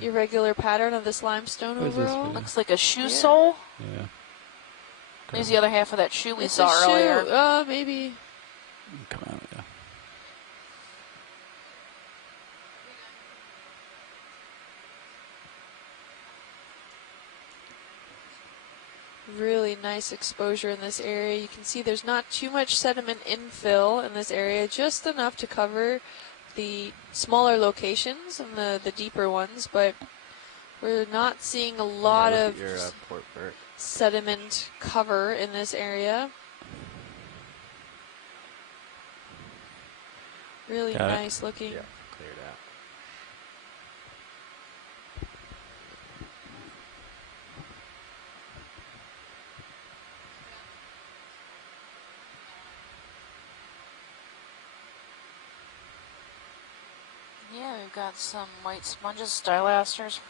irregular pattern of this limestone overall. Looks like a shoe sole. Yeah. There's the other half of that shoe we It's saw a earlier. shoe. Maybe. Come out, yeah. Really nice exposure in this area. You can see there's not too much sediment infill in this area, just enough to cover the smaller locations and the deeper ones, but we're not seeing a lot of sediment cover in this area. Really nice looking. Yeah, cleared out. Yeah, we've got some white sponges, stylasters,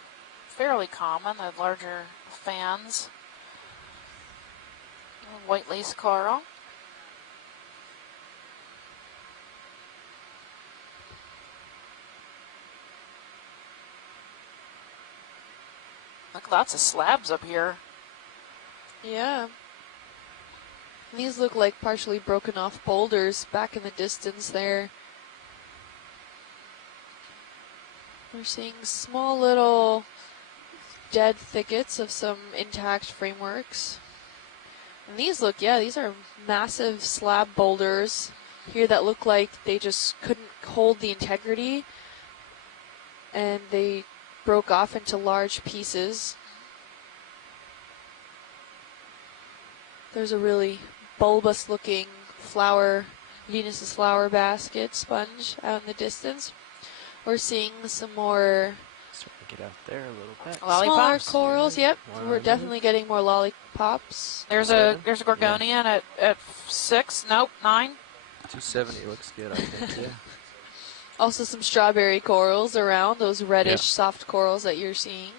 fairly common, the larger fans. White lace coral. Look, lots of slabs up here. Yeah. These look like partially broken off boulders back in the distance there. We're seeing small little dead thickets of some intact frameworks. And these look, these are massive slab boulders here that look like they just couldn't hold the integrity and they broke off into large pieces. There's a really bulbous looking flower, Venus's flower basket sponge out in the distance. We're seeing some more Get out there a little bit. Lollipops. smaller corals. Yep, we're definitely getting more lollipops. There's a gorgonian at 6. Nope, 9. 270 looks good, I think. Yeah. Also some strawberry corals around, those reddish soft corals that you're seeing.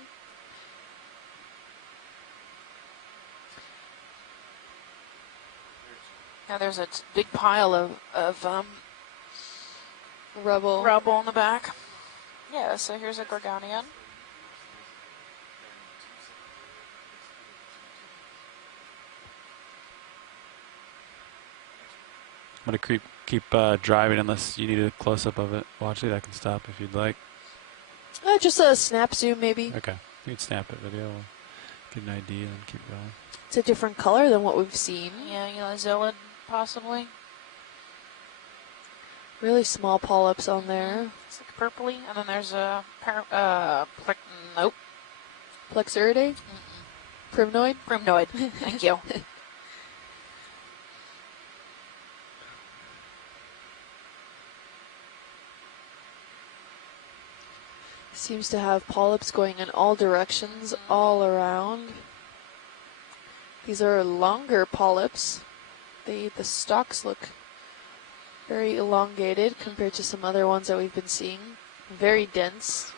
Now there's a big pile of rubble in the back. Yeah, so here's a gorgonian. I'm going to keep driving unless you need a close-up of it. Watch it. I can stop if you'd like. Just a snap zoom maybe. Okay. You can snap it video. We'll get an idea and keep going. It's a different color than what we've seen. Yeah, Zillid possibly. Really small polyps on there. It's like purpley. And then there's a nope. Plexuridae? Primnoid? Primnoid. Thank you. Seems to have polyps going in all directions, all around. These are longer polyps. The stalks look very elongated compared to some other ones that we've been seeing. Very dense.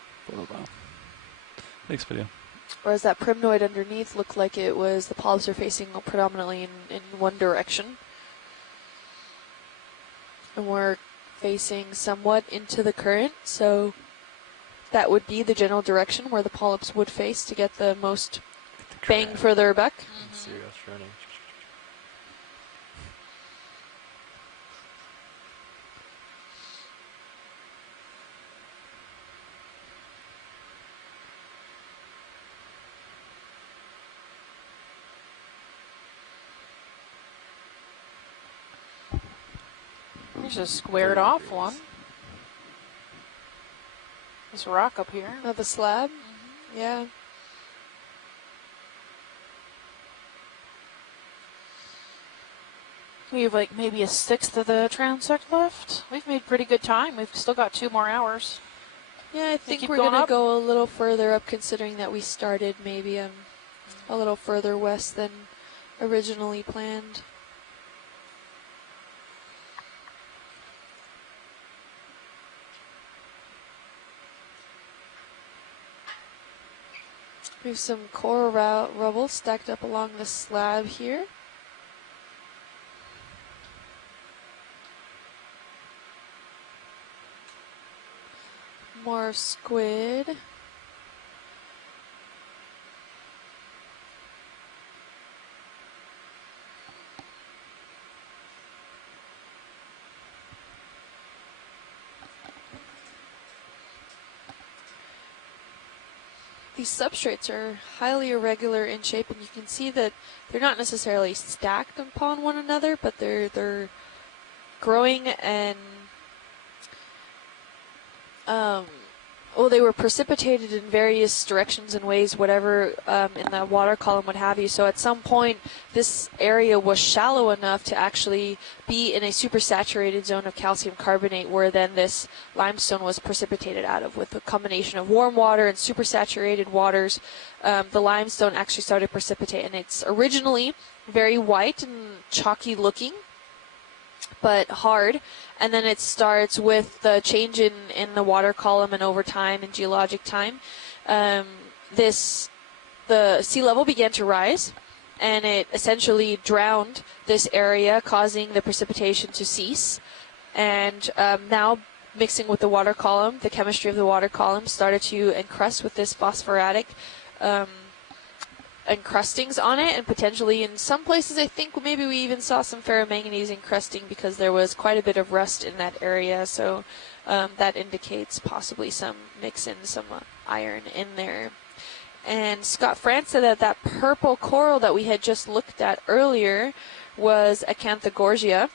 Thanks, video. Whereas that primnoid underneath looked like it was, the polyps are facing predominantly in one direction. And we're facing somewhat into the current, so that would be the general direction where the polyps would face to get the most bang for their buck. Serious running. There's a squared off one. This rock up here. Oh, the slab? Yeah. We have like maybe a 1/6 of the transect left. We've made pretty good time. We've still got 2 more hours. Yeah, I think we're going to go a little further up considering that we started maybe a little further west than originally planned. We have some coral rubble stacked up along the slab here. More squid. these substrates are highly irregular in shape, and you can see that they're not necessarily stacked upon one another, but they're growing and they were precipitated in various directions and ways, whatever, in the water column, what have you. So at some point, this area was shallow enough to actually be in a supersaturated zone of calcium carbonate, where then this limestone was precipitated out of. With a combination of warm water and supersaturated waters, the limestone actually started to precipitate, and it's originally very white and chalky looking, but hard, and then it starts with the change in the water column, and over time, in geologic time, the sea level began to rise, and it essentially drowned this area, causing the precipitation to cease. And now, mixing with the water column, the chemistry of the water column started to encrust with this phosphoratic encrustings on it, and potentially in some places I think maybe we even saw some ferromanganese encrusting, because there was quite a bit of rust in that area. So that indicates possibly some mix in some iron in there. And Scott France said that that purple coral that we had just looked at earlier was Acanthogorgia.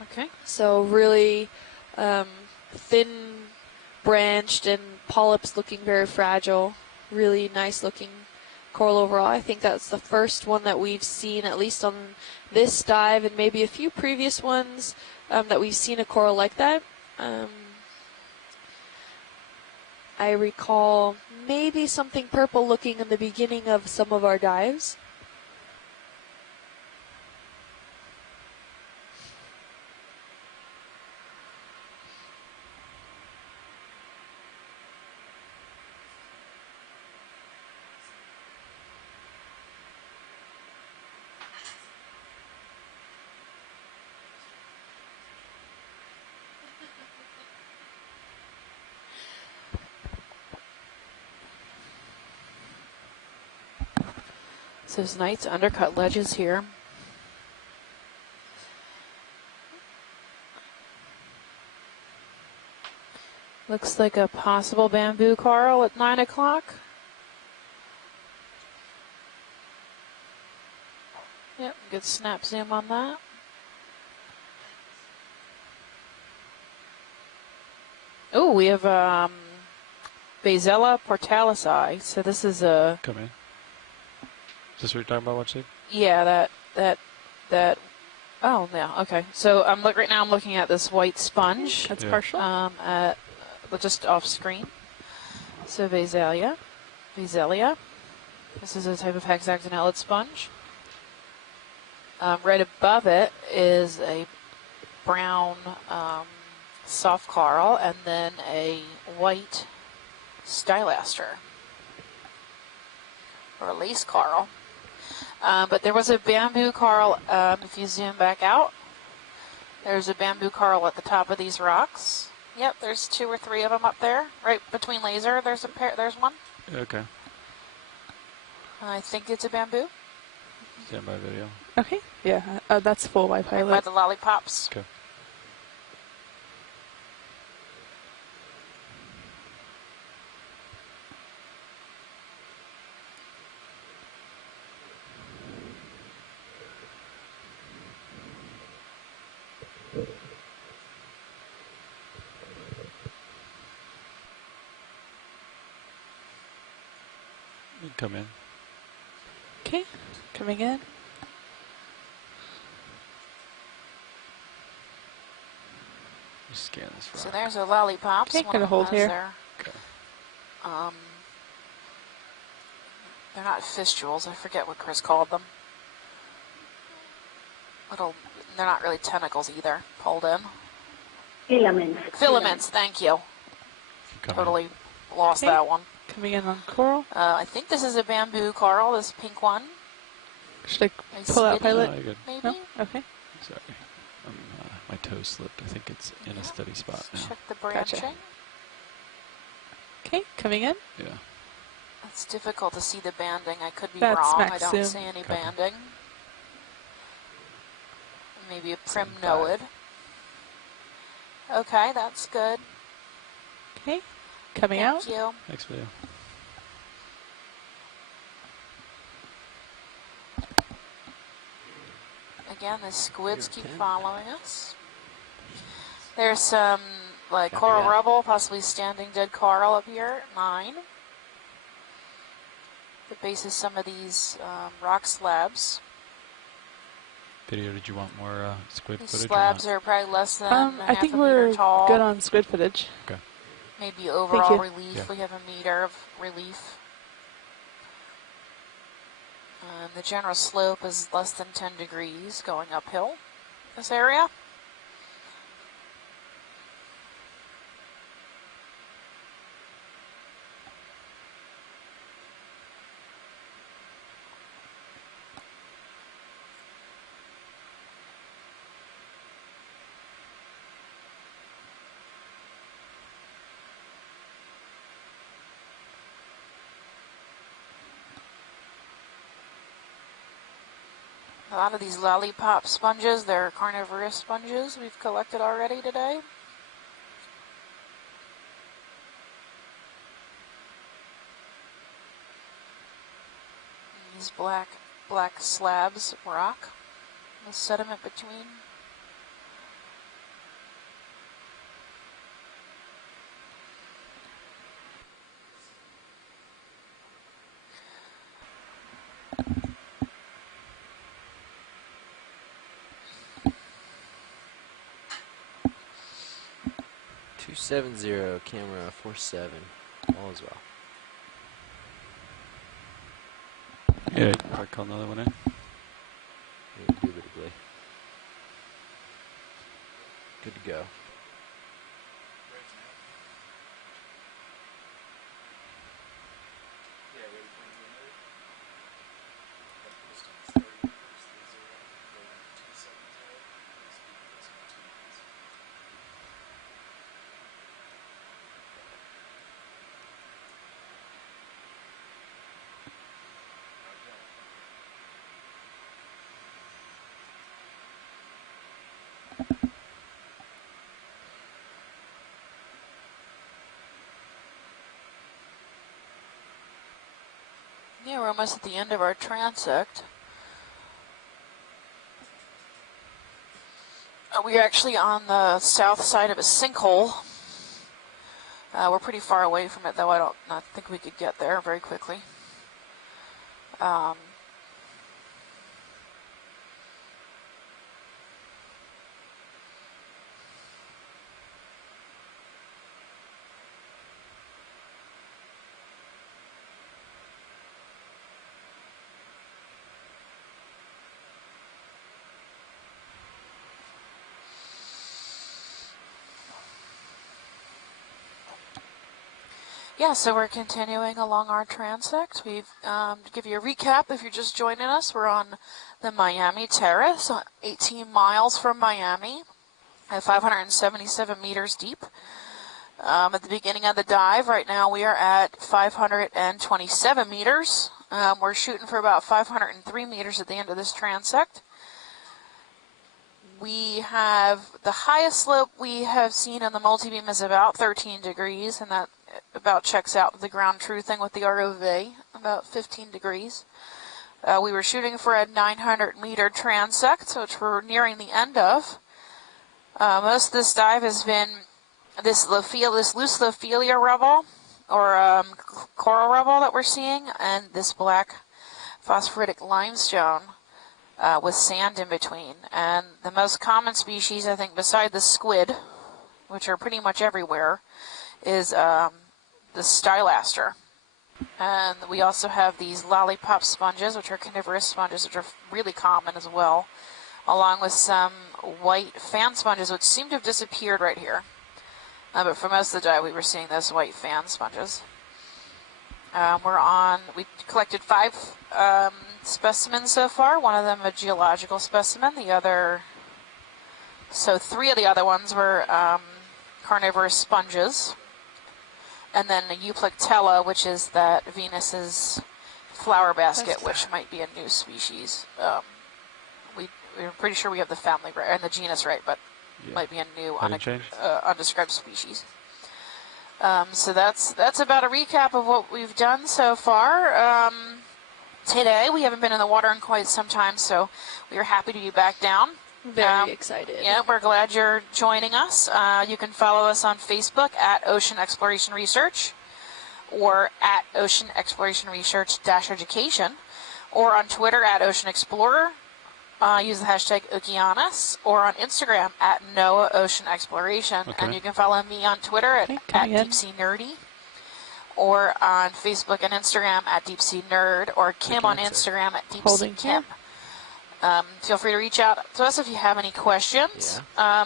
Okay. So really thin branched and polyps, looking very fragile. Really nice looking coral overall. I think that's the first one that we've seen, at least on this dive, and maybe a few previous ones, that we've seen a coral like that. I recall maybe something purple looking in the beginning of some of our dives. So there's nice undercut ledges here. Looks like a possible bamboo coral at 9 o'clock. Yep, good snap zoom on that. Oh, we have Basella portalici. So this is a... Come in. Is this what you're talking about, what shape? Yeah, that. Oh, yeah. Okay. So right now I'm looking at this white sponge. That's Yeah. partial. Just off screen. So Vaselia. This is a type of hexagonellid sponge. Right above it is a brown soft coral, and then a white stylaster, or a lace coral. But there was a bamboo coral, if you zoom back out, there's a bamboo coral at the top of these rocks. Yep, there's 2 or 3 of them up there, right between laser. There's a pair. There's one. Okay. I think it's a bamboo. Stand by video. Okay. Yeah. That's full Wi Right by pilot. the lollipops. Okay. You can come in. Okay. Coming in. Just scan this rock. So there's a lollipops. Okay, One gonna of them hold has here. Okay. They're not fistules. I forget what Chris called them. They're not really tentacles either. Pulled in. Filaments. Thank you. Come in. Totally lost Okay. that one. Coming in on coral. I think this is a bamboo coral. This pink one. Should I A pull out spitty, pilot? Oh, you're good. maybe. No? Okay. Sorry. My toe slipped. I think it's in a steady spot now. Check the branching. Gotcha. Okay. Coming in. Yeah. It's difficult to see the banding. I could be That's wrong. max I don't zoom. see any Copy. banding. Maybe a 7.5. primnoid. Okay, that's good. Okay. Coming Thank out. you. Next video. again, the squids keep 10. following us. There's some like Copy coral that. rubble, possibly standing dead coral up here at 9. The base of some of these rock slabs. Video, did you want more squid These footage slabs or are probably less than I half think a meter we're tall. good on squid footage. not? Okay. Maybe overall you. relief. Yeah. We have a meter of relief. The general slope is less than 10 degrees going uphill this area. A lot of these lollipop sponges, they're carnivorous sponges we've collected already today. And these black slabs of rock, the sediment between. .270 camera 47. All is well. Yeah, you can probably call another one in. Indubitably. Good to go. Yeah, we're almost at the end of our transect. We're actually on the south side of a sinkhole. We're pretty far away from it, though. I don't think we could get there very quickly. Yeah, so we're continuing along our transect. We've, to give you a recap, if you're just joining us, we're on the Miami Terrace, 18 miles from Miami, at 577 meters deep. At the beginning of the dive, right now we are at 527 meters. We're shooting for about 503 meters at the end of this transect. We have the highest slope we have seen on the multi-beam is about 13 degrees, and that about checks out with the ground truthing with the ROV, about 15 degrees. We were shooting for a 900 meter transect, which we're nearing the end of. Most of this dive has been this loose Lophelia rubble, or coral rubble that we're seeing, and this black phosphoritic limestone with sand in between. And the most common species, I think, beside the squid, which are pretty much everywhere, is the stylaster. And we also have these lollipop sponges, which are carnivorous sponges, which are really common as well, along with some white fan sponges, which seem to have disappeared right here. But for most of the dive, we were seeing those white fan sponges. We collected 5 specimens so far. One of them a geological specimen. So 3 of the other ones were carnivorous sponges. And then a Euplectella, which is that Venus's flower basket, which might be a new species. We're pretty sure we have the family right and the genus right, but might be a new undescribed species. So that's about a recap of what we've done so far. today. We haven't been in the water in quite some time, so we are happy to be back down. Very excited. Yeah, we're glad you're joining us. You can follow us on Facebook at Ocean Exploration Research, or at Ocean Exploration Research-Education, or on Twitter at Ocean Explorer. Use the hashtag Okeanos, or on Instagram at NOAA Ocean Exploration. Okay. And you can follow me on Twitter at Deep Sea Nerdy, or on Facebook and Instagram at Deep Sea Nerd, or Kim on Instagram at Deep Sea Kim. Feel free to reach out to us if you have any questions. Yeah.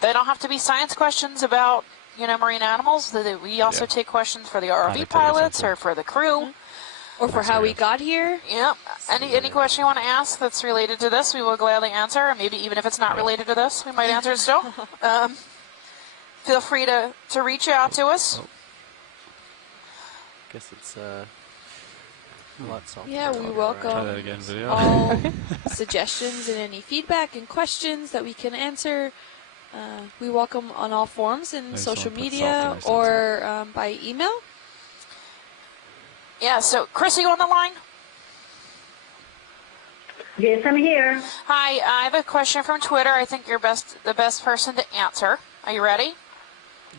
They don't have to be science questions about, marine animals. We also take questions for the ROV pilots or for the crew. Or for how we got here. Yeah. Any question you want to ask that's related to this, we will gladly answer. Or maybe even if it's not related to this, we might answer it still. Feel free to reach out to us. Guess it's lots of. Yeah, we welcome Try that again, video. all suggestions and any feedback and questions that we can answer. We welcome on all forms in Maybe social someone put media salt in their or by email. Yeah, so Chris, are you on the line? Yes, I'm here. Hi, I have a question from Twitter. I think you're the best person to answer. Are you ready?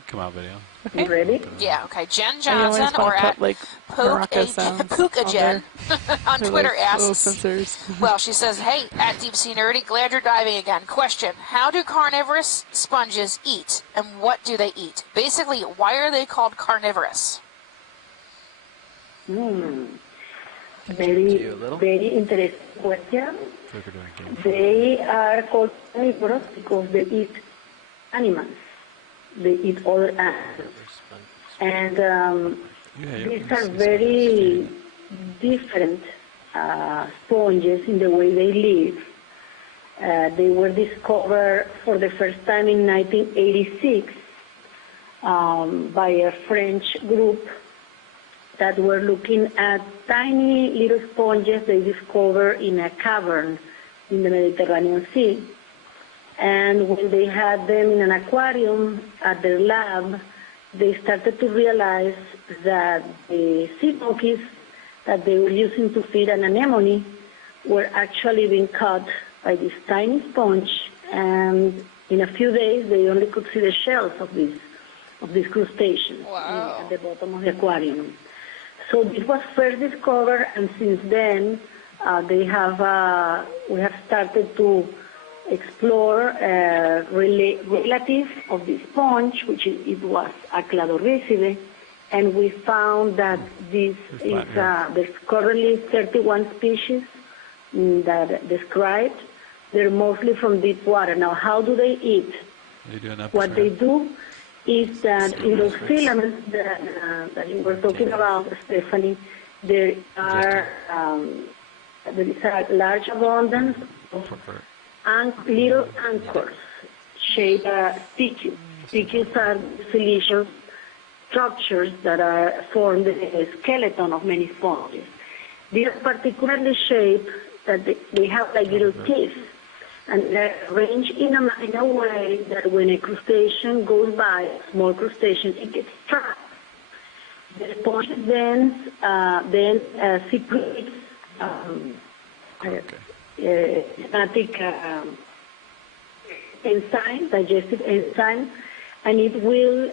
Come on, video. You ready? Yeah, okay. Jen I Johnson, always or want to at put like Maraca sounds Puka Jen on They're Twitter like little asks, sensors. well, she says, hey, at Deep Sea Nerdy, glad you're diving again. Question, how do carnivorous sponges eat, and what do they eat? Basically, why are they called carnivorous? Very, You a little? very interesting question. Feel like we're doing a game. They are called carnivorous because they eat animals. They eat other animals. And these are very different sponges in the way they live. They were discovered for the first time in 1986 by a French group that were looking at tiny little sponges they discovered in a cavern in the Mediterranean Sea. And when they had them in an aquarium at their lab, they started to realize that the sea monkeys that they were using to feed an anemone were actually being caught by this tiny sponge, and in a few days they only could see the shells of these crustaceans at the bottom of the aquarium. So this was first discovered, and since then we have started to explore relative of the sponge, which it was a Cladorhizide, and we found that this is there's currently 31 species that described. They're mostly from deep water. Now, how do they eat? What they do is that in those filaments that you were talking about, Stephanie, there is a large abundance of little anchors shaped stichies. Stichies are siliceous structures that are formed in the skeleton of many sponges. They are particularly shaped that they have like little teeth, and they're arranged in a way that when a crustacean goes by, a small crustacean, it gets trapped. The sponge then secretes enzymatic enzyme, digestive enzyme, and it will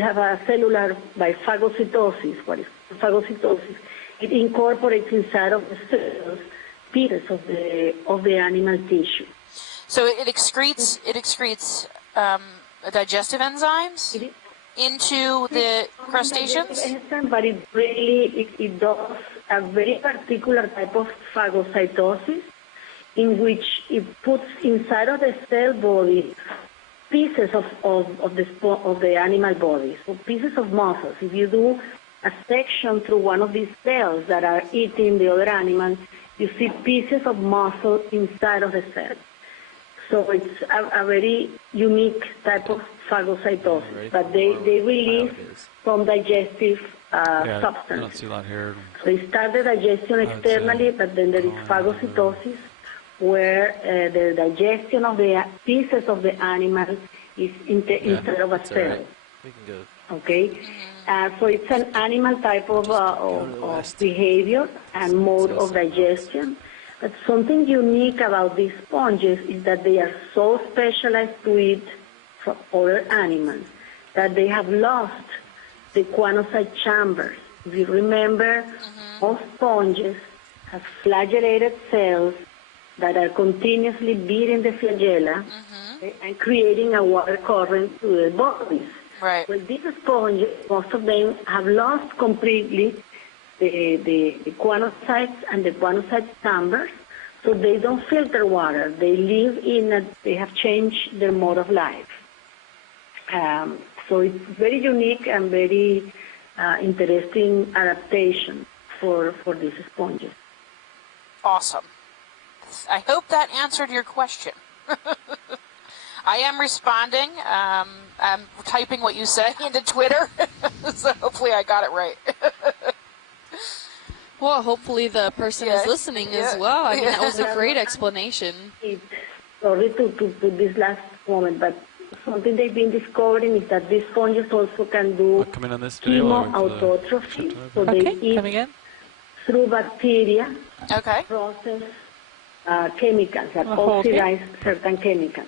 have a cellular by phagocytosis. What is phagocytosis? It incorporates inside of the cells pieces of the animal tissue. So it excretes digestive enzymes into the crustaceans? Enzyme, but it does a very particular type of phagocytosis in which it puts inside of the cell body pieces of the animal body, so pieces of muscles. If you do a section through one of these cells that are eating the other animal, you see pieces of muscle inside of the cell. So it's a very unique type of phagocytosis, but they release some digestive substance. I don't see a lot here. So they start the digestion externally, but then there is phagocytosis, where the digestion of the pieces of the animal is inside of a cell. We can go Okay, so it's an animal type of behavior and mode of digestion. But something unique about these sponges is that they are so specialized to eat from other animals that they have lost the guanocyte chambers. If you remember, most sponges have flagellated cells that are continuously beating the flagella and creating a water current to their bodies. Right. Well, these sponges, most of them have lost completely the guanocytes and the guanocyte chambers, so they don't filter water. They live they have changed their mode of life. So it's very unique and very interesting adaptation for these sponges. Awesome. I hope that answered your question. I am responding. I'm typing what you said into Twitter, so hopefully I got it right. Well, hopefully the person is listening as well. I mean, that was a great explanation. Sorry to put this last moment, but something they've been discovering is that these sponges also can do chemoautotrophy. So they eat through bacteria, process chemicals that oxidize certain chemicals.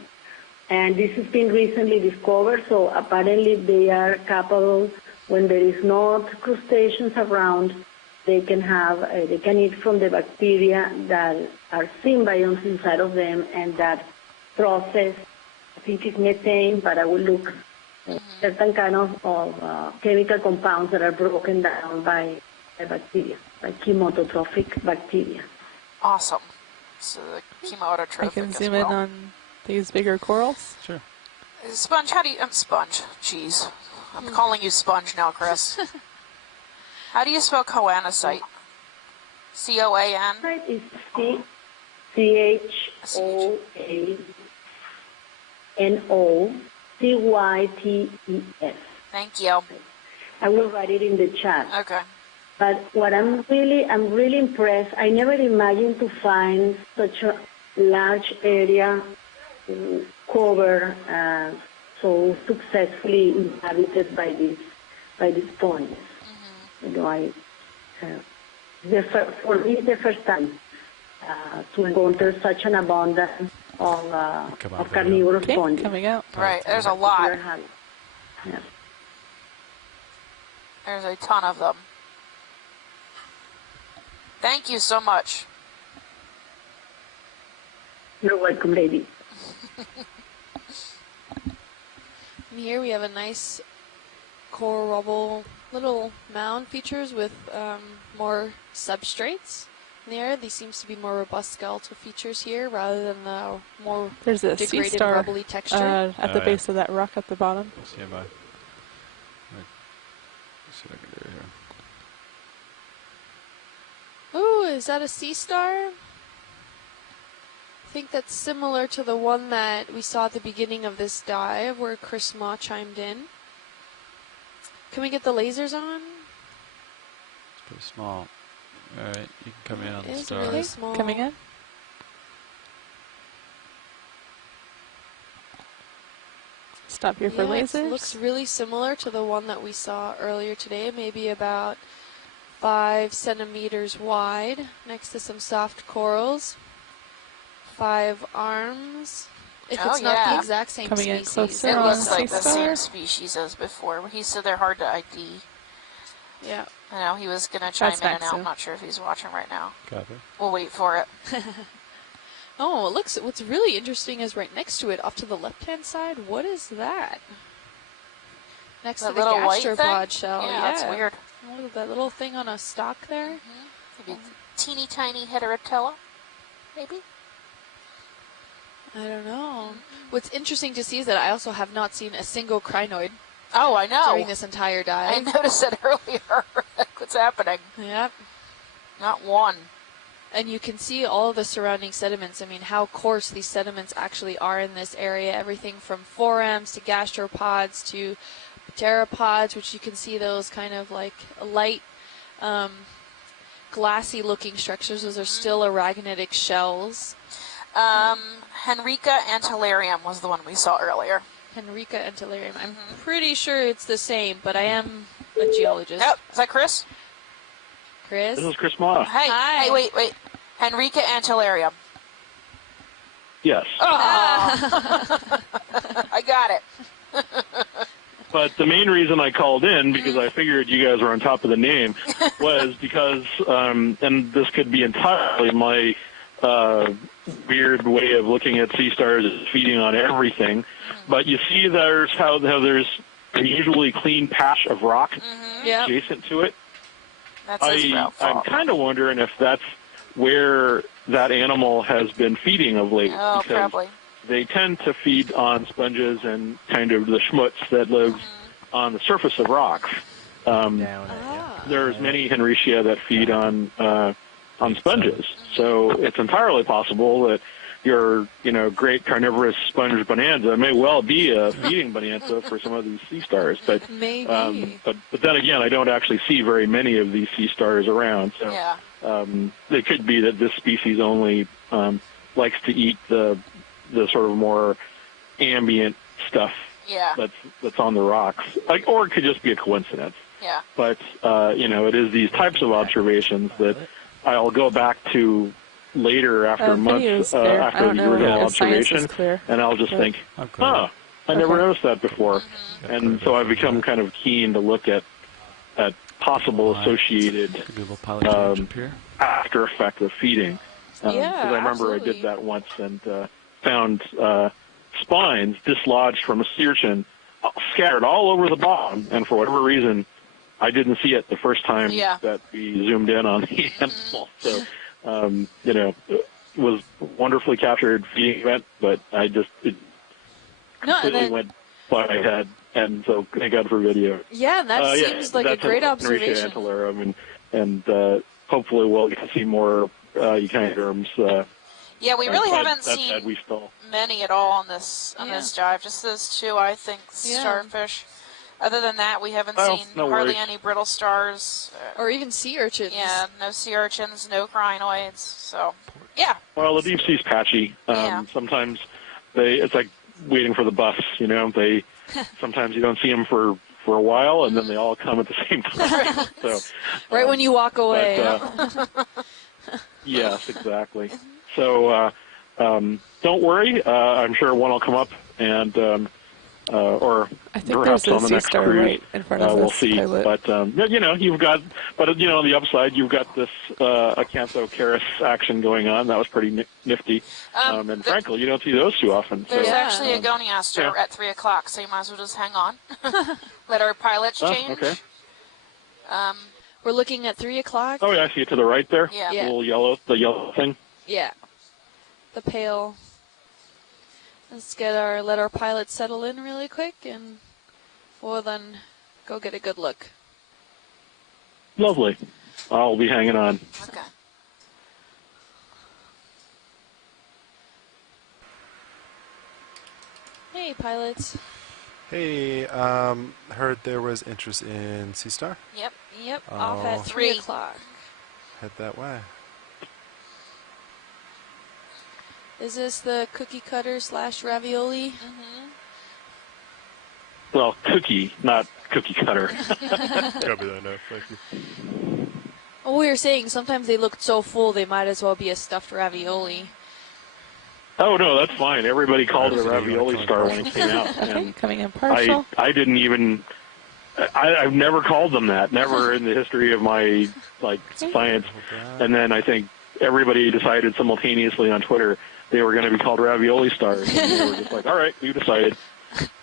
And this has been recently discovered, so apparently they are capable, when there is not crustaceans around, they can eat from the bacteria that are symbionts inside of them, and that process, I think it's methane, but I will look at certain kind of chemical compounds that are broken down by bacteria, by chemoautotrophic bacteria. Awesome. So the chemoautotrophic. I can zoom in on these bigger corals. Sure. Sponge, how do you... Sponge. Jeez. I'm calling you Sponge now, Chris. How do you spell choanocyte? C-O-A-N? It's C-H-O-A-N-O-C-Y-T-E-S. Thank you. I will write it in the chat. Okay. But what I'm really impressed. I never imagined to find such a large area covered so successfully inhabited by these sponges. You know, for me, it's the first time to encounter such an abundance of carnivorous sponges. Coming out. Right, there's a lot. Yeah. There's a ton of them. Thank you so much. You're welcome, lady. And here we have a nice coral rubble little mound features with more substrates in the area. These seems to be more robust skeletal features here rather than the more There's a degraded sea star rubbly texture. at the base of that rock at the bottom. Stand by. Let's see what I can do here. Ooh, is that a sea star? I think that's similar to the one that we saw at the beginning of this dive where Chris Ma chimed in. Can we get the lasers on? It's pretty small. Alright, you can come in on the star. Really small. Coming in. Stop here for lasers. It looks really similar to the one that we saw earlier today, maybe about 5 centimeters wide, next to some soft corals. 5 arms. If it's not the exact same Coming in species. closer It on looks the like sea the star. same species as before. He said they're hard to ID. Yeah. I know he was going to chime That's in and Maxim. out. I'm not sure if he's watching right now. Copy. We'll wait for it. Oh, it looks. What's really interesting is right next to it, off to the left-hand side. What is that? Next That to the little white gastropod thing? shell. Yeah, that's weird. Look at that little thing on a stalk there. Maybe teeny tiny heterotella, maybe? I don't know. What's interesting to see is that I also have not seen a single crinoid Oh, I know. during this entire I dive. noticed that earlier. What's happening? Yep. Not one. And you can see all of the surrounding sediments. I mean, how coarse these sediments actually are in this area. Everything from forams to gastropods to pteropods, which you can see those kind of like light, glassy-looking structures. Those are still arachnidic shells. Henrica Antilarium was the one we saw earlier. Henrica Antilarium. I'm pretty sure it's the same, but I am a geologist. Yep. Is that Chris? Chris? This is Chris Ma. Hey, Hi. hey, wait. Henrica Antilarium. Yes. I got it. But the main reason I called in, because I figured you guys were on top of the name, was because, and this could be entirely my weird way of looking at sea stars as feeding on everything, but you see there's how there's an unusually clean patch of rock adjacent to it. I'm kind of wondering if that's where that animal has been feeding of late. Oh, because probably. they tend to feed on sponges and kind of the schmutz that lives on the surface of rocks. There's many Henricia that feed on sponges, so it's entirely possible that your great carnivorous sponge bonanza may well be a feeding bonanza for some of these sea stars. But maybe. But then again, I don't actually see very many of these sea stars around. So it could be that this species only likes to eat the sort of more ambient stuff that's on the rocks, or it could just be a coincidence. Yeah. But it is these types of observations that I'll go back to later after months after the original observation, and I'll just think, I never noticed that before. And so I've become kind of keen to look at possible associated after effect of feeding. Because I remember I did that once and found spines dislodged from a sea urchin scattered all over the bottom, and for whatever reason, I didn't see it the first time that we zoomed in on the animal. So, it was wonderfully captured feeding event, but it completely went by my head, and so thank God for video. Yeah, that seems like a great observation. And hopefully we'll get to see more echinoderms. Yeah, we really haven't seen many at all on this dive. Just those two, I think, starfish. Other than that, we haven't seen hardly any brittle stars. Or even sea urchins. Yeah, no sea urchins, no crinoids. So, yeah. Well, the deep sea's patchy. Sometimes it's like waiting for the bus, sometimes you don't see them for a while, and then they all come at the same time. So, right when you walk away. Yes, exactly. So don't worry. I'm sure one will come up, and or I think perhaps on the next cruise, right in front of we'll us, see. pilot. But you've got, on the upside, you've got this Acanthocaris action going on. That was pretty nifty. And frankly, you don't see those too often. There's so, actually a goniaster at 3 o'clock, so you might as well just hang on. Let our pilots change. Okay. We're looking at 3 o'clock. Oh yeah, I see it to the right there. Yeah. The little yellow thing. Yeah. The pale. Let's let our pilot settle in really quick, and we'll then go get a good look. Lovely. I'll be hanging on. Okay. Hey, pilots. Hey, heard there was interest in Sea Star. Yep. Off at 3 o'clock. Head that way. Is this the cookie cutter / ravioli? Well, cookie, not cookie cutter. Copy that, no, thank you. Well, we were saying sometimes they look so full they might as well be a stuffed ravioli. Oh, no, that's fine. Everybody called it a ravioli star when it came out. And coming in partial. I didn't even... I've never called them that. Never in the history of my science. And then I think everybody decided simultaneously on Twitter they were going to be called ravioli stars. And they were just like, all right, we've decided.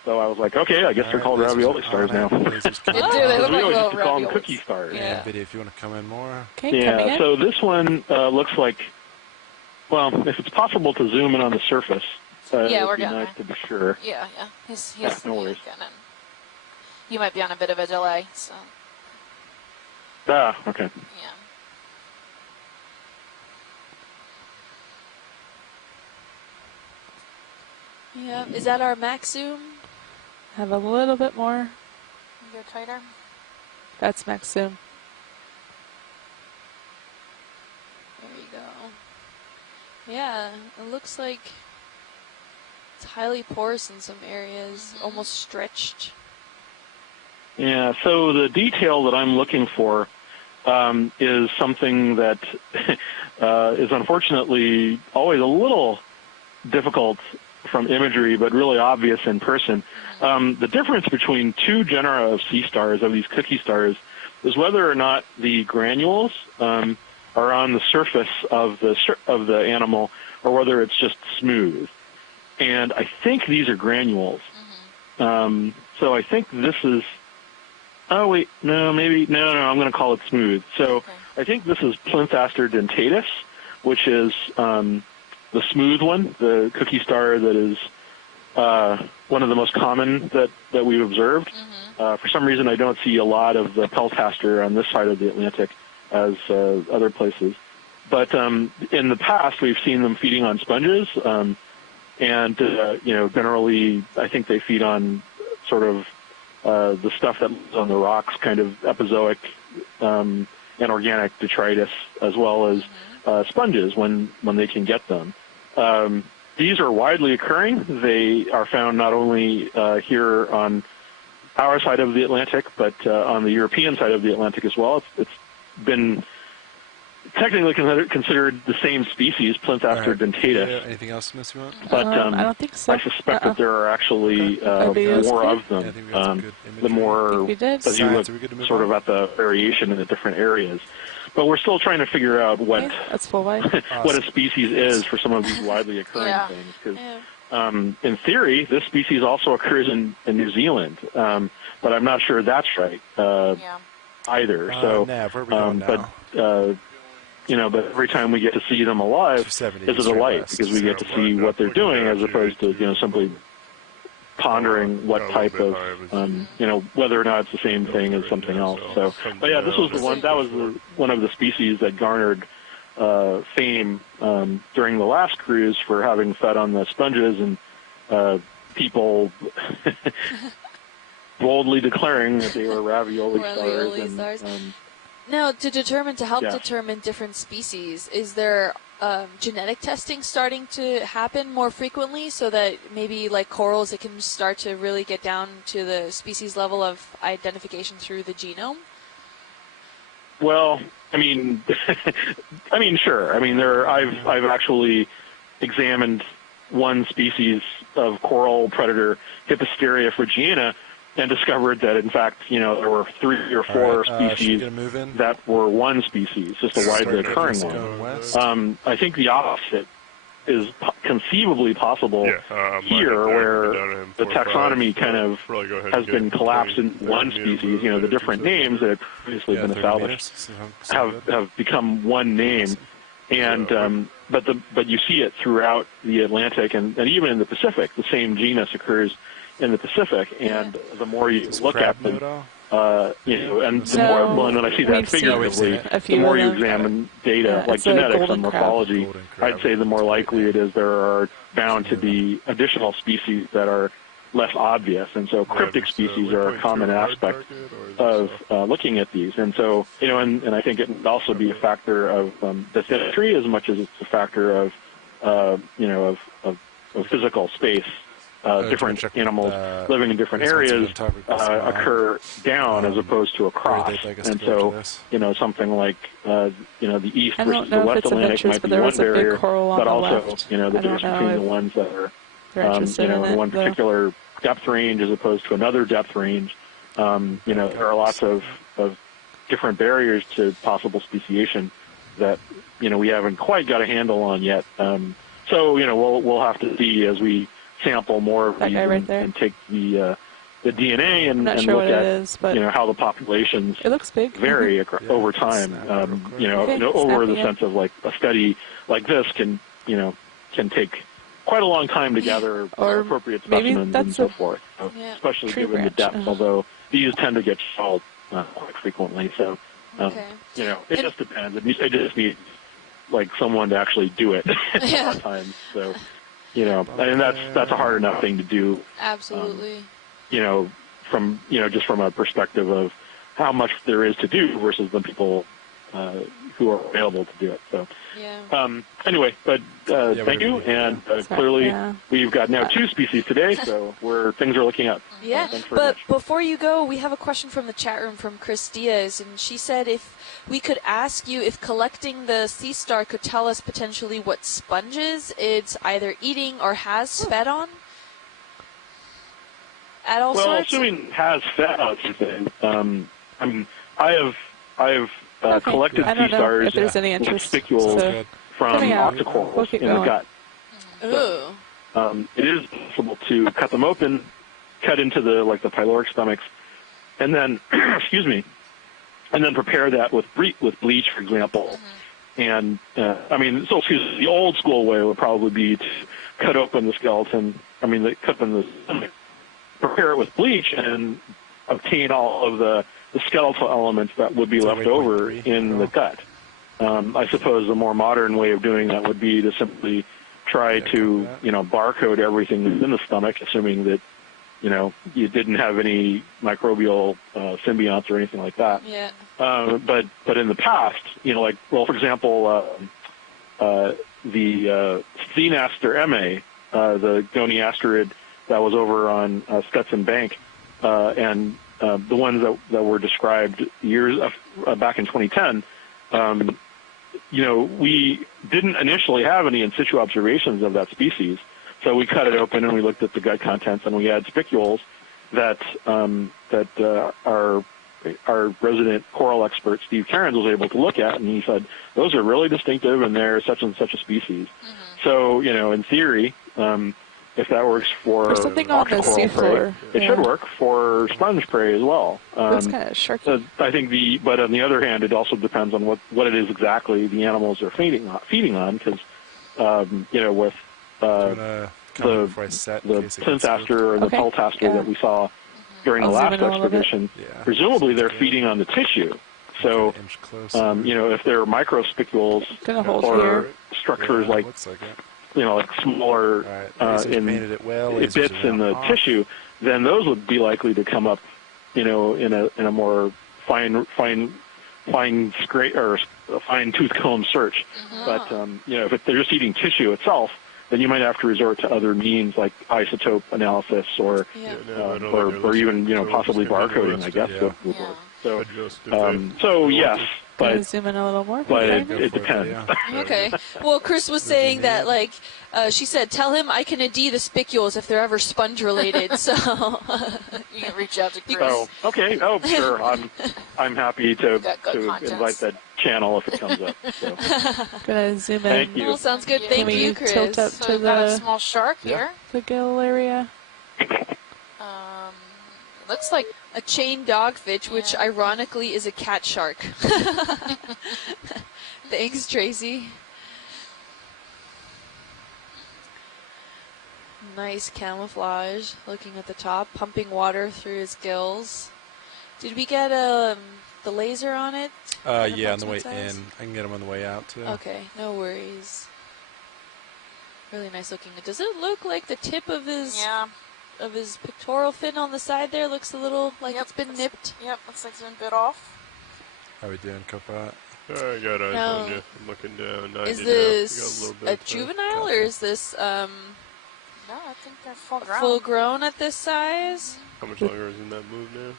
So I was like, okay, I guess they're called ravioli stars now. They look like we always little used to call them raviolis. cookie stars. Yeah. Video, if you want to come in more. Okay, coming in. So this one looks like, well, if it's possible to zoom in on the surface, we're it'd be going nice to be sure. Yeah. He's no worries. You might be on a bit of a delay, so. Okay. Yeah. Yeah. Is that our max zoom? Have a little bit more. Go tighter. That's max zoom. There you go. Yeah, it looks like It's highly porous in some areas, almost stretched. Yeah, so the detail that I'm looking for is something that is unfortunately always a little difficult from imagery, but really obvious in person. The difference between two genera of sea stars, of these cookie stars, is whether or not the granules are on the surface of the animal, or whether it's just smooth. And I think these are granules. So I think this is. Oh wait, no, maybe no. I'm going to call it smooth. So I think this is Plymphaster dentatus, which is the smooth one, the cookie star that is one of the most common that we've observed. For some reason, I don't see a lot of the Peltaster on this side of the Atlantic as other places. But in the past, we've seen them feeding on sponges, and generally, I think they feed on sort of the stuff that lives on the rocks, kind of epizoic and organic detritus, as well as sponges when they can get them. These are widely occurring. They are found not only here on our side of the Atlantic, but on the European side of the Atlantic as well. It's been technically considered the same species, Plymphaster dentatus. Yeah, anything else, Miss Hunt? But I don't think so. I suspect that there are actually more of them. The more as you look sort of at the variation in the different areas. But we're still trying to figure out what that's full wide. what a species is for some of these widely occurring things. Because in theory, this species also occurs in New Zealand, but I'm not sure that's right either. So, Nav, where are we going now? but but every time we get to see them alive, it's a delight because we get to see what they're doing as opposed to simply pondering what type of whether or not it's the same thing as something else. So, but yeah, this was the one that was one of the species that garnered fame during the last cruise for having fed on the sponges, and people boldly declaring that they were ravioli stars. Now, to help determine different species, is there genetic testing starting to happen more frequently so that maybe like corals, it can start to really get down to the species level of identification through the genome? Well, I mean, sure. I mean, I've actually examined one species of coral predator, Hipposteria phrygiana, and discovered that, in fact, there were 3 or 4 species that were one species, just a widely occurring one. I think the opposite is conceivably possible here, where the taxonomy kind of has been collapsed into one species. The different names that have previously been established have become one name, and but you see it throughout the Atlantic and even in the Pacific. The same genus occurs in the Pacific, and the more you look at them, and the more, and then I see that figuratively, the more you examine data like genetics and morphology, I'd say the more likely it is there are bound to be additional species that are less obvious, and so cryptic species are a common aspect of looking at these, and so and I think it would also be a factor of bathymetry as much as it's a factor of physical space. Different animals living in different areas occur down as opposed to across, and so something like the east versus the west Atlantic might be one barrier, but also the difference between the ones that are in one particular depth range as opposed to another depth range. There are lots of different barriers to possible speciation that we haven't quite got a handle on yet. So we'll have to see as we sample more of these and take the DNA and look at how the populations vary over time. Over the sense of like a study like this can take quite a long time to gather appropriate specimens and so forth, especially given the depth. Although these tend to get shelled quite frequently, so it just depends. It just needs like someone to actually do it a lot of times. So. And that's a hard enough thing to do. Absolutely. From just from a perspective of how much there is to do versus the people who are available to do it. So Yeah. anyway, but thank you, and clearly we've got now 2 species today, so things are looking up. Yeah, Thanks very but much. before you go, we have a question from the chat room from Chris Diaz, and she said if we could ask you if collecting the sea star could tell us potentially what sponges it's either eating or has fed on. At all Well, sorts? assuming it has fed on something, I mean, I have collected I sea don't know stars if there's any interest. spicules So from coming out. octocorals We'll keep in the going. gut. Ooh. It is possible to cut them open, cut into the pyloric stomachs, and then excuse me, and then prepare that with bleach, for example. And I mean, so the old school way would probably be to cut open the skeleton. I mean, cut open the stomach, prepare it with bleach, and obtain all of the skeletal elements that would be left over in the gut. I suppose the more modern way of doing that would be to simply try to, barcode everything in the stomach, assuming that, you didn't have any microbial symbionts or anything like that. Yeah. But in the past, for example, the Stenastor MA, the goniasterid that was over on Stetson Bank, and the ones that were described years back in 2010, we didn't initially have any in situ observations of that species, so we cut it open and we looked at the gut contents, and we had spicules that our resident coral expert Steve Cairns was able to look at, and he said those are really distinctive and they're such and such a species. So in theory, if that works for something on the seafloor, it should work for sponge prey as well. That's kind of sharky. I think but on the other hand, it also depends on what it is exactly the animals are feeding on, because with the Synthaster and the Peltaster that we saw during the last expedition, presumably they're feeding on the tissue. So, if they're microspicules or structures like smaller bits in the tissue, then those would be likely to come up, in a more fine tooth comb search. But if they're just eating tissue itself, then you might have to resort to other means like isotope analysis or even possibly barcoding, I guess. So yes, but zoom in a little more. But it depends. Okay. Well, Chris was saying that she said, tell him I can ID the spicules if they're ever sponge related. So you can reach out to Chris. Oh, okay. Oh, sure. I'm happy to invite that channel if it comes up. So. Gonna zoom in. Thank you. Well, sounds good. Thank you, Chris. Tilt up So to we've got a the small shark here. the gill area. Looks like a chain dogfish, which ironically is a cat shark. Thanks, Tracy. Nice camouflage, looking at the top, pumping water through his gills. Did we get the laser on it? Yeah, on the way in. I can get him on the way out, too. Okay, no worries. Really nice looking. Does it look like the tip of his pectoral fin on the side there looks a little like it's been nipped? Yep, looks like it's been bit off. How we doing, Copat? I got eyes on you. I'm looking down. Is this a juvenile or is this No, I think they're full grown. Full grown at this size? How much longer is in that move now?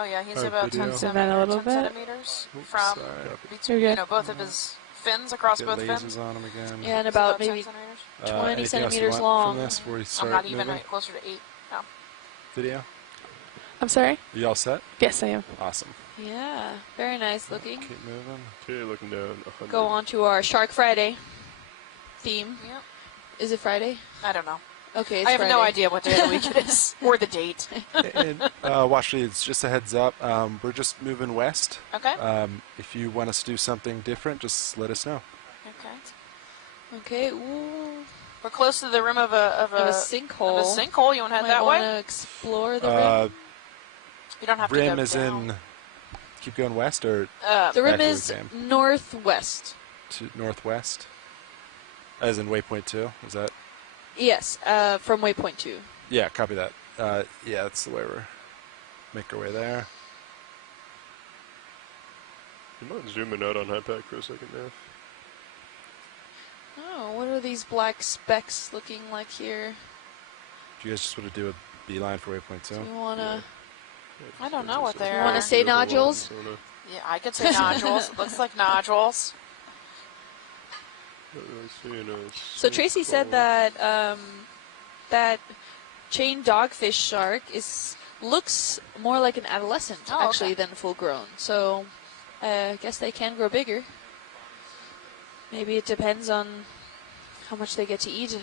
Oh yeah, he's about 10 centimeters from both of his fins across both fins. On him again. Yeah, and about maybe 20 centimeters long. I'm not even closer to 8. No. Video? I'm sorry? You all set? Yes, I am. Awesome. Yeah, very nice looking. Keep moving. Okay, looking down. 100. Go on to our Shark Friday theme. Yep. Is it Friday? I don't know. Okay, it's I have Friday. no idea what day of the week it is or the date. And Washley, it's just a heads up. We're just moving west. Okay. If you want us to do something different, just let us know. Okay. Okay. Ooh. We're close to the rim of a sinkhole. Of a sinkhole. You want to head that way? Want to explore the rim? You don't have to rim go is down. in. Keep going west or. The rim is northwest. To northwest. As in waypoint 2. Is that? Yes, from waypoint 2. Yeah, copy that. Yeah, that's the way we're make our way there. You mind zooming out on high pack for a second now? Oh, what are these black specks looking like here? Do you guys just want to do a beeline for waypoint 2? Do you want to... I don't know what they You are. want to say nodules? Yeah, I could say nodules. It looks like nodules. Not really seeing a So Tracy said that that chain dogfish shark looks more like an adolescent actually than full grown. So I guess they can grow bigger. Maybe it depends on how much they get to eat.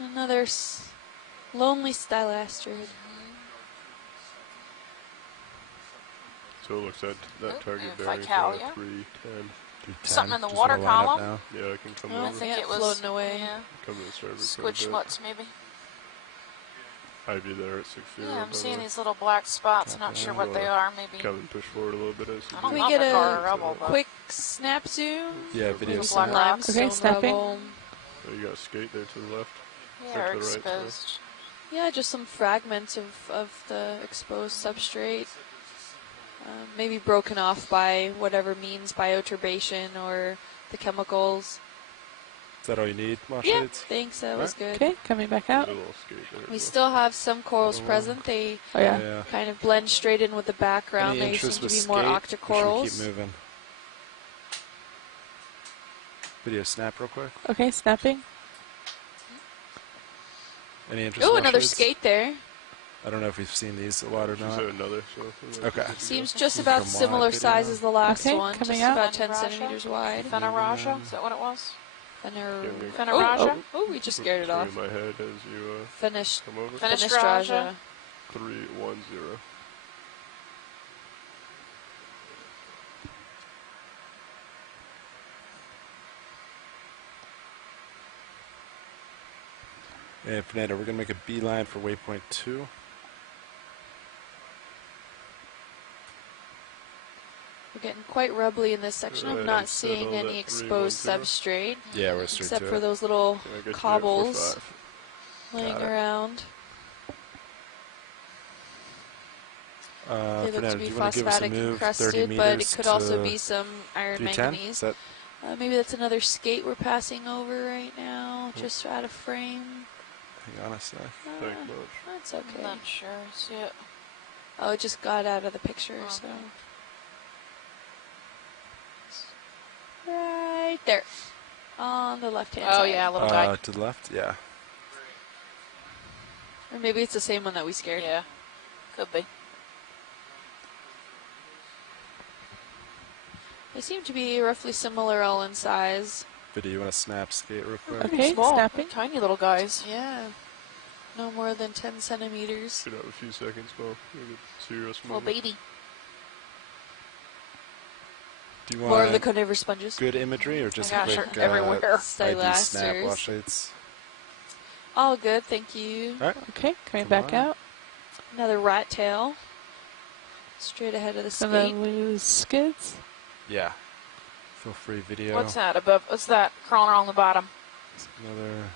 Another lonely stylastrid. So it looks at that target and bearing Ficalia. 310. Something in the water column. Yeah, I can come I over. think it was floating away. Yeah. Come to the starboard. Squid schmutz, maybe. I'd be there at 6-0. Yeah, I'm seeing these little black spots. Not sure what they are. Maybe. Come and push forward a little bit. As I don't Can know we if get they're car or a rubble, but quick snap zoom? Yeah, video Maybe snap. black rocks. Okay, snapping. Oh, you got a skate there to the left. Yeah, to they're the right, exposed. Yeah, just some fragments of the exposed substrate. Maybe broken off by whatever means, bioturbation or the chemicals. Is that all you need, Yeah, Washlights? thanks. That was good. Okay, coming back out. There's a little skate there. We still have some corals present. They Oh yeah. Yeah. kind of blend straight in with the background. Any They seem interest to with be more skate? Or should we octocorals. keep moving? Video snap real quick. Okay, snapping. Any interest? Oh, another Washlights? skate there. I don't know if we've seen these a lot or Is not. there another? So Okay. Seems just about Come on, similar video. size as the last Okay, one. coming Just out. about 10 Fenaraja? centimeters wide. Fenaraja? Is that what it was? Fenaraja. Oh, we just scared it off. In my head as you Finished. come over. Fenestraja. 310. And Fernando, we're going to make a beeline for waypoint 2. We're getting quite rubbly in this section. I'm Right, not and seeing settle any that exposed 310. substrate. Yeah, we're straight Except to for it. those little Yeah, I got you there at cobbles 4-5. laying Got it. around. They look Fernando, to do be you want to give us a phosphatic move 30 encrusted, meters but it could also to be some iron 310? manganese. Is that Maybe that's another skate we're passing over right now, just out of frame. hang on a sec. Thank much. That's I'm okay. not sure. See it? Oh, it just got out of the picture, Okay. so. Right there. On the left-hand side. Oh yeah, little guy. To the left? Yeah. Or maybe it's the same one that we scared. Yeah, could be. They seem to be roughly similar all in size. Video, you want to snap skate real quick? Okay, Small, snapping. tiny little guys. Yeah. No more than 10 centimeters. Should have a few seconds, Mo. Maybe serious Little movement. baby. Do you More of the want carnivorous sponges. good imagery or just Yeah, a quick sure, everywhere. ID snap Stylasters. Washlights? All good, thank you. All right. Okay, coming Come back on. out. Another rat tail. Straight ahead of the And skate. then lose skids. Yeah. Feel free video. What's that above? What's that crawling along the bottom? Another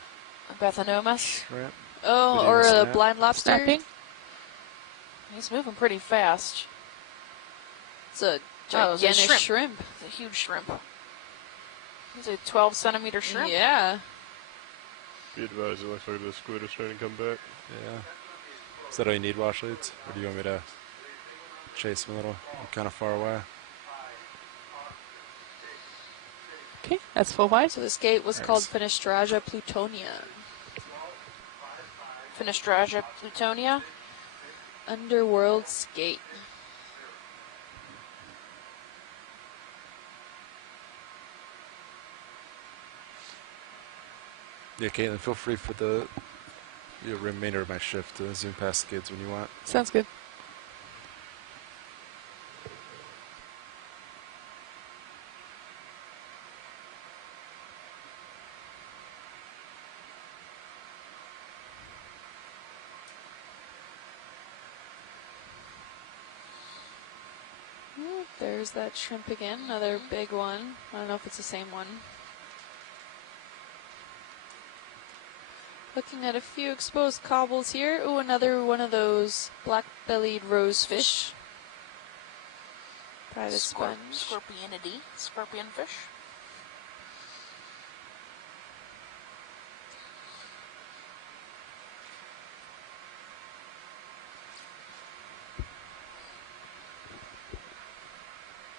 A Bathanomus. shrimp. Oh, Video or a snap. blind lobster. Snapping. He's moving pretty fast. It's a Oh, it's a gigantic shrimp. shrimp. It's a huge shrimp. It's a 12-centimeter shrimp. Yeah. Be advised, it looks like the squid is trying to come back. Yeah. Is that all you need, Washlights? Or do you want me to chase him a little? I'm kind of far away. Okay, that's full wide. So the skate was Nice. called Fenestraja plutonia. Fenestraja plutonia. Underworld skate. Yeah, Caitlin, feel free for the remainder of my shift to zoom past the kids when you want. Sounds good. Oh, there's that shrimp again, another big one. I don't know if it's the same one. Looking at a few exposed cobbles here. Ooh, another one of those black-bellied rosefish. Private sponge. Scorpionity. Scorpion fish.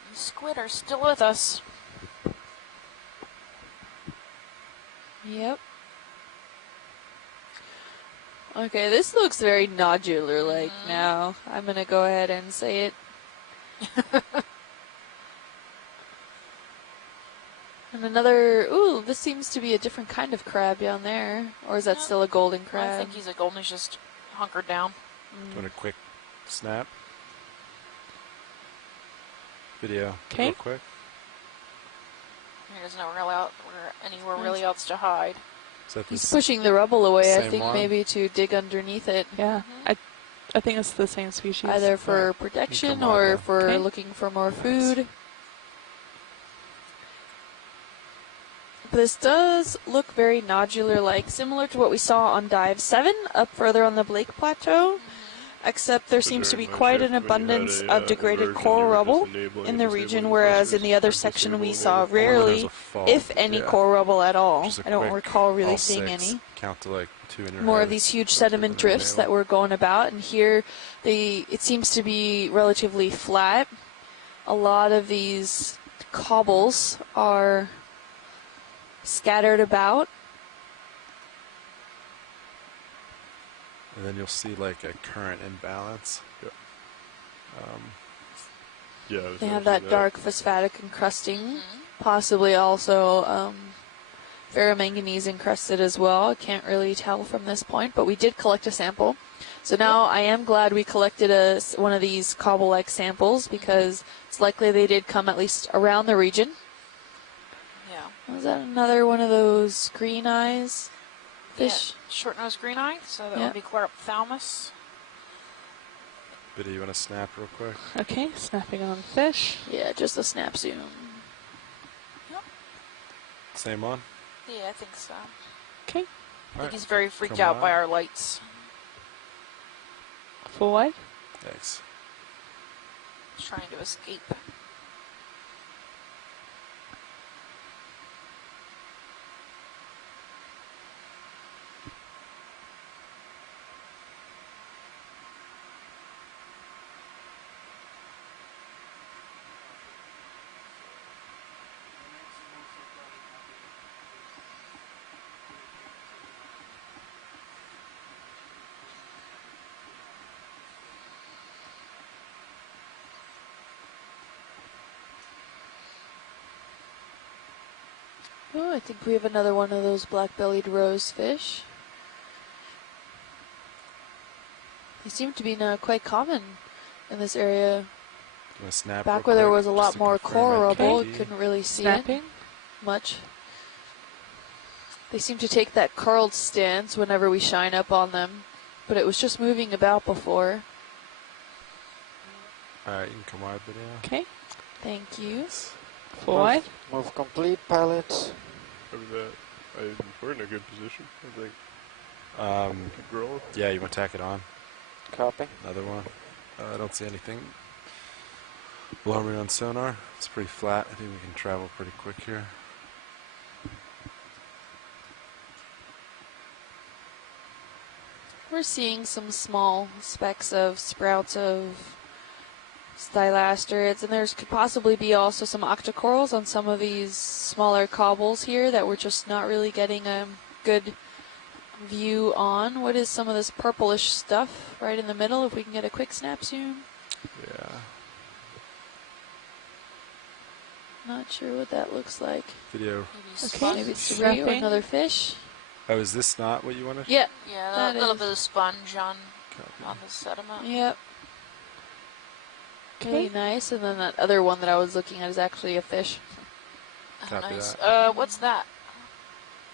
These squid are still with us. Yep. Okay, this looks very nodular-like now. I'm going to go ahead and say it. And another, ooh, this seems to be a different kind of crab down there. Or is that still a golden crab? I think he's a golden, he's just hunkered down. Doing a quick snap. Video. Okay. Real quick. There's anywhere really else to hide. Is that He's this pushing the rubble away, I same think, one? maybe to dig underneath it. Yeah. I think it's the same species. Either for Alright. protection Come on, or then. for Okay. looking for more food. But this does look very nodular-like, similar to what we saw on Dive 7 up further on the Blake Plateau. Except there seems to be quite an abundance of degraded coral rubble in the region, whereas in the other section we saw rarely, if any, coral rubble at all. Just a I don't quick recall really all seeing six. any. Count to like 2 in your More head. of these huge sediment Keep it in drifts the that were going about, and here it seems to be relatively flat. A lot of these cobbles are scattered about. And then you'll see like a current imbalance. Yeah. They have that dark phosphatic encrusting, possibly also ferromanganese encrusted as well. I can't really tell from this point, but we did collect a sample. So now I am glad we collected one of these cobble-like samples because it's likely they did come at least around the region. Yeah. Was that another one of those green eyes fish? Yeah. Short-nosed green eye, so that Yeah. would be Chlorophthalmus. Biddy, you want to snap real quick? Okay, snapping on the fish. Yeah, just a snap zoom. Same one? Yeah, I think so. Okay, I think he's very freaked Come out by on. our lights. full wide. Thanks. He's trying to escape. Oh, I think we have another one of those black-bellied rose fish. They seem to be now quite common in this area. You want to snap Back real where there quick, was a just lot to more confirm coral I rubble, can't couldn't really see Snapping. it much. They seem to take that curled stance whenever we shine up on them, but it was just moving about before. Alright, you can come wide, Biddy. Okay, Thank you. full wide. Move complete, pilot. Copy that. We're in a good position, I think. Keep rolling. Yeah, you want to tack it on? Copy. Another one. I don't see anything alarming on sonar. It's pretty flat. I think we can travel pretty quick here. We're seeing some small specks of sprouts of stylasters, and there could possibly be also some octocorals on some of these smaller cobbles here that we're just not really getting a good view on. What is some of this purplish stuff right in the middle, if we can get a quick snap zoom? Yeah. Not sure what that looks like. Video. Okay. Maybe it's debris or Snapping. another fish. Oh, is this not what you wanted? Yeah. Yeah, That a little is. bit of sponge on Copy. the sediment. Yep. Really nice. And then that other one that I was looking at is actually a fish. Oh, Copy nice. that. What's that?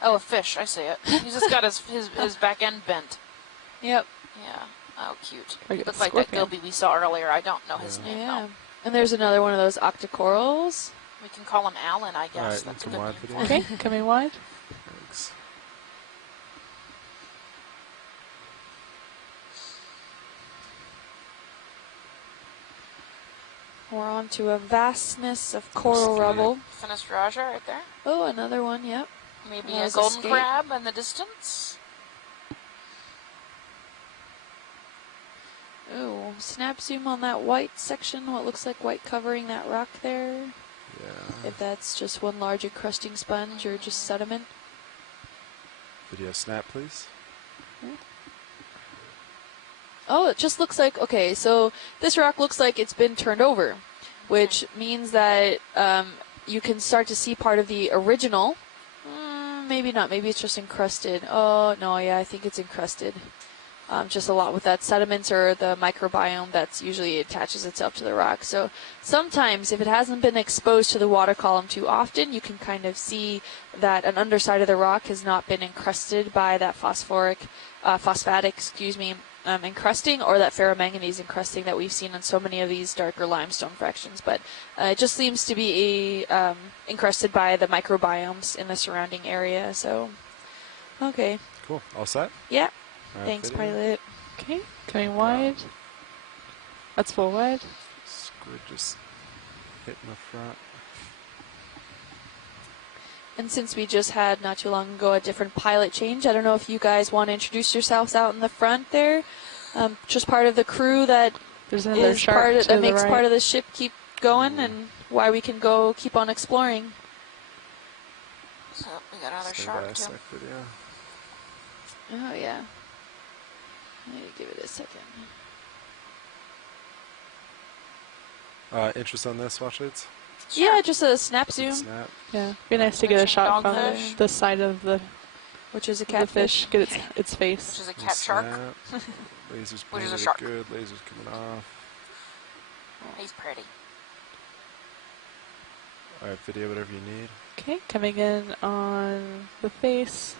Oh, a fish. I see it. He's just got his back end bent. Yep. Yeah. Oh, cute. Like a Looks like that scorpion. gilby we saw earlier. I don't know his name. Yeah. though. And there's another one of those octocorals. We can call him Alan, I guess. Alright, That's a come good wide name video. for him. Okay, coming wide. Thanks. We're on to a vastness of coral rubble. Fenestraja right there. Oh, another one, yep. Maybe That a was golden skate. crab in the distance. Ooh, snap zoom on that white section, what looks like white covering that rock there. Yeah. If that's just one large encrusting sponge or just sediment. Video snap, please. Oh, it just looks like, okay, so this rock looks like it's been turned over, which means that you can start to see part of the original. Maybe not, maybe it's just encrusted. Oh, no, yeah, I think it's encrusted. Just a lot with that sediments or the microbiome that's usually attaches itself to the rock. So sometimes if it hasn't been exposed to the water column too often, you can kind of see that an underside of the rock has not been encrusted by that phosphatic, encrusting or that ferromanganese encrusting that we've seen on so many of these darker limestone fractions. But it just seems to be encrusted by the microbiomes in the surrounding area. So, okay. Cool. All set? Yeah. All right, Thanks, video. pilot. Okay, coming wide. That's full wide. Squid just hitting the front. And since we just had not too long ago a different pilot change, I don't know if you guys want to introduce yourselves out in the front there. Just part of the crew that There's another is shark part of, to that the makes right. part of the ship keep going and why we can go keep on exploring. So we got another Stay shark by too. sec video. Oh, yeah. I need to give it a second. Interest on this, watch leads? Yeah, just a snap zoom, Snap. Yeah, be nice to get a Fishing shot from dogfish. the side of the which is a the catfish. fish, get its Which face. is a cat shark. Snap. Lasers Which is a pointed shark. good. Lasers coming off. He's pretty. All right, video, whatever you need. Okay, coming in on the face.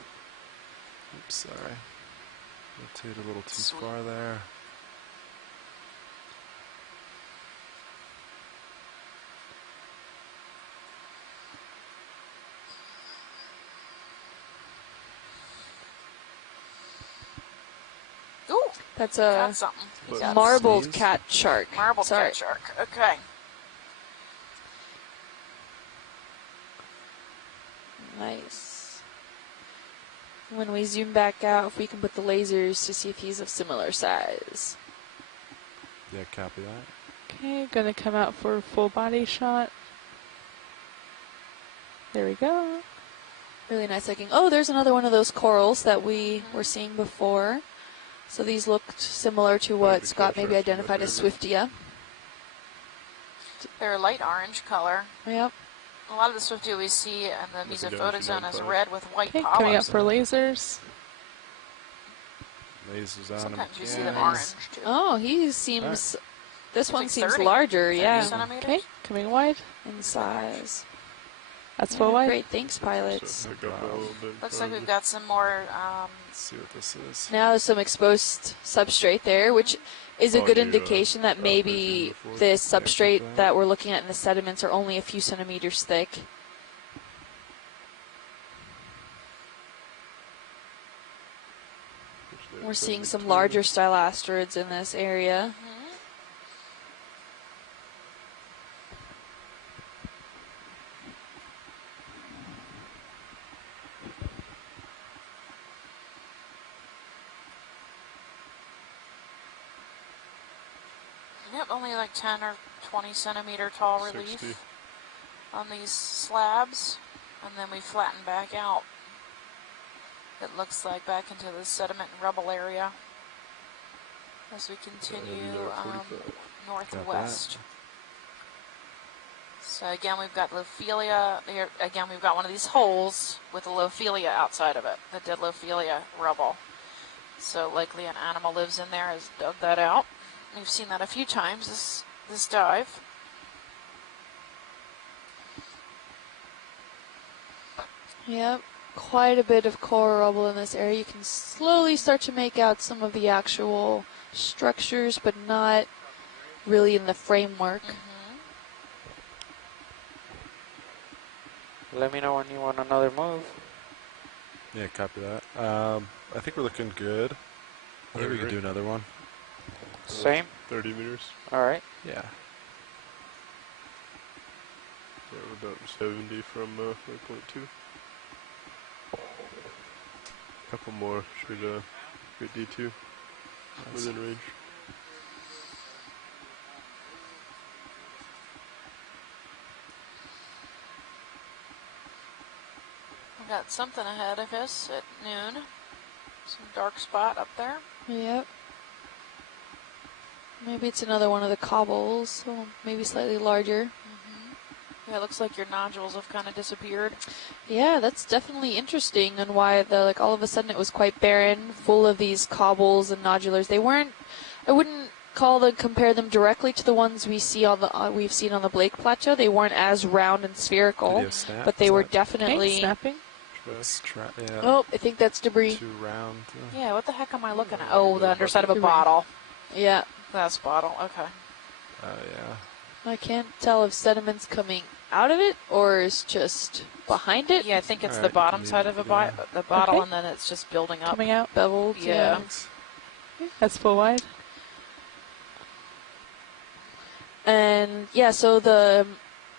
Oops, sorry. Rotate a little too Sweet. far there. Ooh, That's got a something. He's What, got marbled sneeze? cat shark. marbled Sorry. cat shark. Okay. Nice. When we zoom back out, if we can put the lasers to see if he's of similar size. Yeah, copy that. Okay, gonna come out for a full body shot. There we go. Really nice looking. Oh, there's another one of those corals that we were seeing before. So these looked similar to what be Scott maybe catfish, my identified as favorite. Swiftia. They're a light orange color. Yep. A lot of the Swiftia we see in the Looking down, mesophotic she's zone on is fire. red with white Okay, coming up polyps. for lasers. Lasers on Sometimes him. you see them again. orange too. Oh, he seems. This He's one like seems 30, larger, 30 yeah, centimeters. Okay, coming wide. in size. That's Yeah, full wide. great, thanks, pilots. So pick up that little bit. Looks like probably. we've got some more. Let's see what this is. Now there's some exposed substrate there, which is a Oh, good you, indication that I've maybe seen before. this Yeah, substrate keep that. that we're looking at in the sediments are only a few centimeters thick. Which We're there's seeing some 72. larger style asteroids in this area. Yep, only like 10 or 20 centimeter tall 60. relief on these slabs, and then we flatten back out. It looks like back into the sediment and rubble area as we continue there, 45. northwest. So again, we've got Lophelia. Here, again, we've got one of these holes with a Lophelia outside of it, the dead Lophelia rubble. So likely an animal lives in there, has dug that out. We've seen that a few times this dive. Yep, quite a bit of coral rubble in this area. You can slowly start to make out some of the actual structures, but not really in the framework. Let me know when you want another move. Yeah, copy that. I think we're looking good. I think we can do another one. Same. 30 meters. All right. Yeah. About 70 from waypoint 2. Couple more should get D2 within range. We got something ahead of us at noon. Some dark spot up there. Yep. Maybe it's another one of the cobbles, so maybe slightly larger. Yeah, it looks like your nodules have kind of disappeared. Yeah, that's definitely interesting, and why all of a sudden it was quite barren, full of these cobbles and nodulars. They weren't. I wouldn't compare them directly to the ones we see on the we've seen on the Blake Plateau. They weren't as round and spherical, Video snap, but they is were that- definitely. Snapping? Yeah. Oh, I think that's debris. Too round. Yeah, what the heck am I looking at? Oh, the underside of a bottle. Yeah, That's bottle, okay. Yeah. I can't tell if sediment's coming out of it or is just behind it. Yeah, I think it's All the right, bottom you side can of leave the bottle, Okay. and then it's just building up. Coming out. Beveled. Yeah. Thanks. That's full wide. And yeah, so the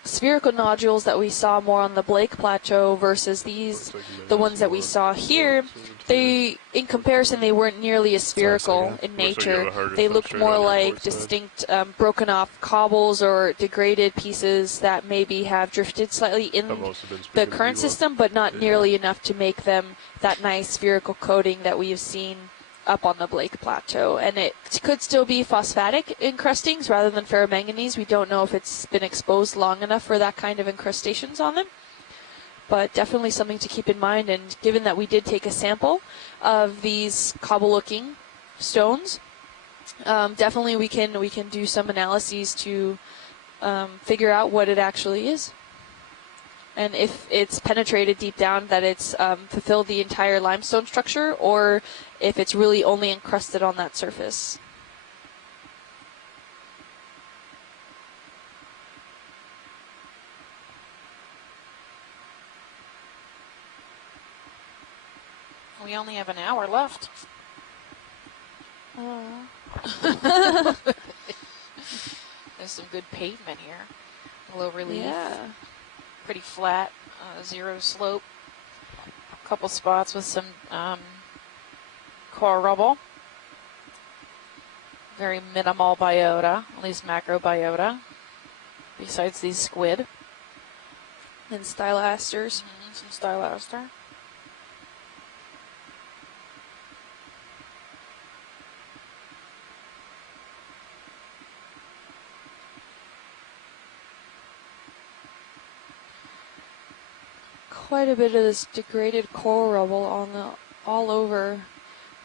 spherical nodules that we saw more on the Blake Plateau versus these, the ones that we saw here, they, in comparison, they weren't nearly as spherical in nature. They looked more like distinct broken off cobbles or degraded pieces that maybe have drifted slightly in the current system, but not nearly enough to make them that nice spherical coating that we have seen up on the Blake Plateau. And it could still be phosphatic encrustings rather than ferromanganese. We don't know if it's been exposed long enough for that kind of incrustations on them. But definitely something to keep in mind. And given that we did take a sample of these cobble-looking stones, definitely we can do some analyses to figure out what it actually is. And if it's penetrated deep down, that it's fulfilled the entire limestone structure, or if it's really only encrusted on that surface. We only have an hour left. There's some good pavement here. Low relief. Yeah. Pretty flat, zero slope. A couple spots with some core rubble. Very minimal biota, at least macro biota, besides these squid. And stylasters. Some stylaster. Quite a bit of this degraded coral rubble on all over.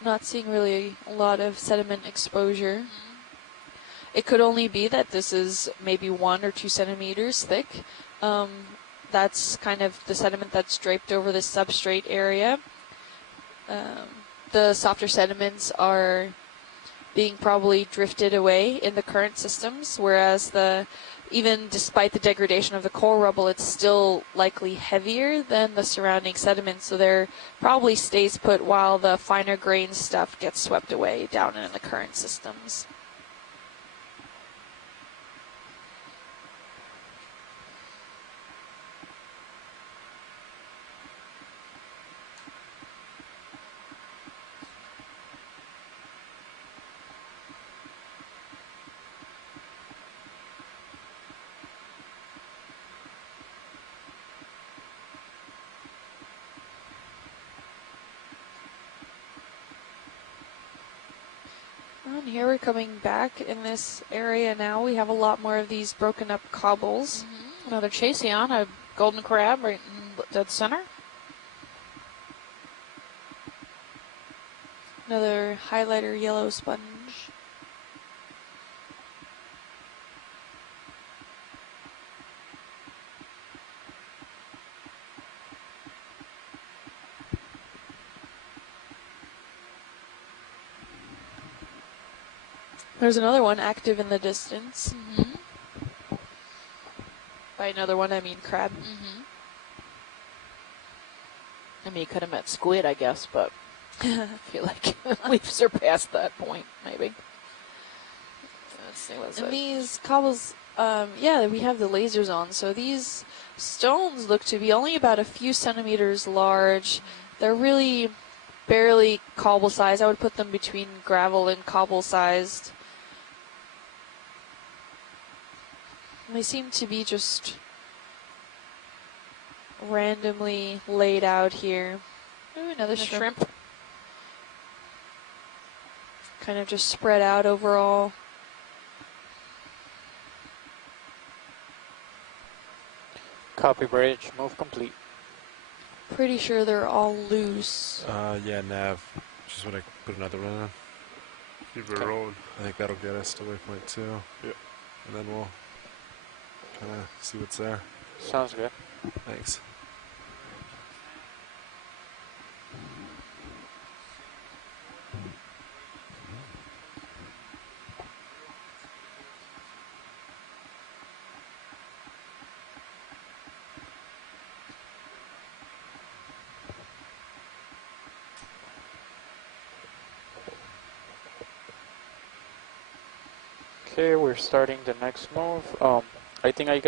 Not seeing really a lot of sediment exposure. It could only be that this is maybe 1 or 2 centimeters thick. That's kind of the sediment that's draped over this substrate area. The softer sediments are being probably drifted away in the current systems, whereas even despite the degradation of the coral rubble, it's still likely heavier than the surrounding sediments, so there probably stays put while the finer grain stuff gets swept away down in the current systems. And here we're coming back in this area now. We have a lot more of these broken up cobbles. Another chaseon, a golden crab right in dead center. Another highlighter yellow sponge. There's another one active in the distance. By another one, I mean crab. I mean, you could have met squid, I guess, but I feel like we've surpassed that point, maybe. Let's see, what's And it? these cobbles Yeah, we have the lasers on. So these stones look to be only about a few centimeters large. They're really barely cobble sized. I would put them between gravel and cobble sized. They seem to be just randomly laid out here. Ooh, another shrimp. Kind of just spread out overall. Copy bridge, move complete. Pretty sure they're all loose. Yeah, nav. Just want to put another one on. Keep it rolling. I think that'll get us to waypoint 2. Yep. And then we'll kind of see what's there. Sounds good. Thanks. Okay, we're starting the next move. I think I got